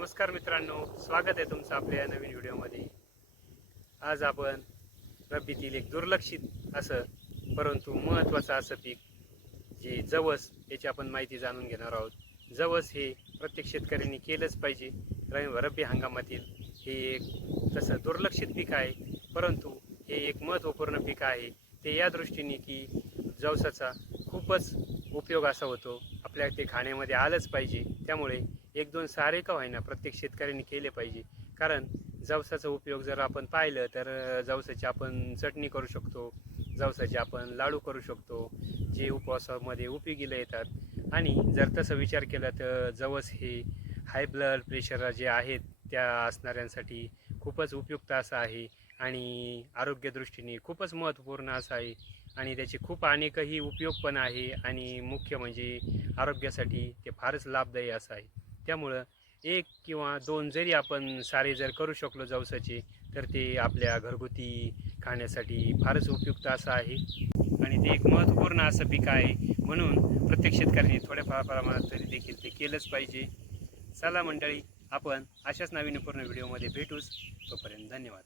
नमस्कार मित्रांनो स्वागत आहे तुमचं आपल्या या नवीन व्हिडिओमध्ये. आज आपण रब्बीतील एक दुर्लक्षित असं परंतु महत्त्वाचं असं पीक जे जवस याची आपण माहिती जाणून घेणार आहोत. जवस हे प्रत्येक शेतकऱ्यांनी केलंच पाहिजे. रब्बी हंगामातील हे एक तसं दुर्लक्षित पीक आहे परंतु हे एक महत्त्वपूर्ण पीक आहे. ते या दृष्टीने की जवसाचा खूपच उपयोग असा होतो. आपल्या ते खाण्यामध्ये आलंच पाहिजे. त्यामुळे एक दोन सारे का होईना प्रत्येक शेतकऱ्यांनी केले पाहिजे. कारण जवसाचा उपयोग जर आपण पाहिलं तर जवसाची आपण चटणी करू शकतो. जवसाचे आपण लाडू करू शकतो. जे उपवासामध्ये उपयोगीला येतात. आणि जर तसं विचार केला तर जवस हे हाय ब्लड प्रेशर जे आहेत त्या असणाऱ्यांसाठी खूपच उपयुक्त असं आहे. आणि आरोग्यदृष्टीने खूपच महत्त्वपूर्ण असं आहे. आणि त्याचे खूप अनेकही उपयोग पण आहे आणि मुख्य म्हणजे आरोग्यासाठी ते फारच लाभदायी असं आहे. त्यामुळं एक किंवा दोन जरी आपण सारे जर करू शकलो जवसाचे तर ते आपल्या घरगुती खाण्यासाठी फारच उपयुक्त असं आहे. आणि ते एक महत्त्वपूर्ण असं पीक आहे म्हणून प्रत्येक शेतकऱ्यांनी थोड्याफार प्रमाणात तरी देखील ते केलंच पाहिजे. चला मंडळी आपण अशाच नवीनपूर्ण व्हिडिओमध्ये भेटूच. तोपर्यंत धन्यवाद.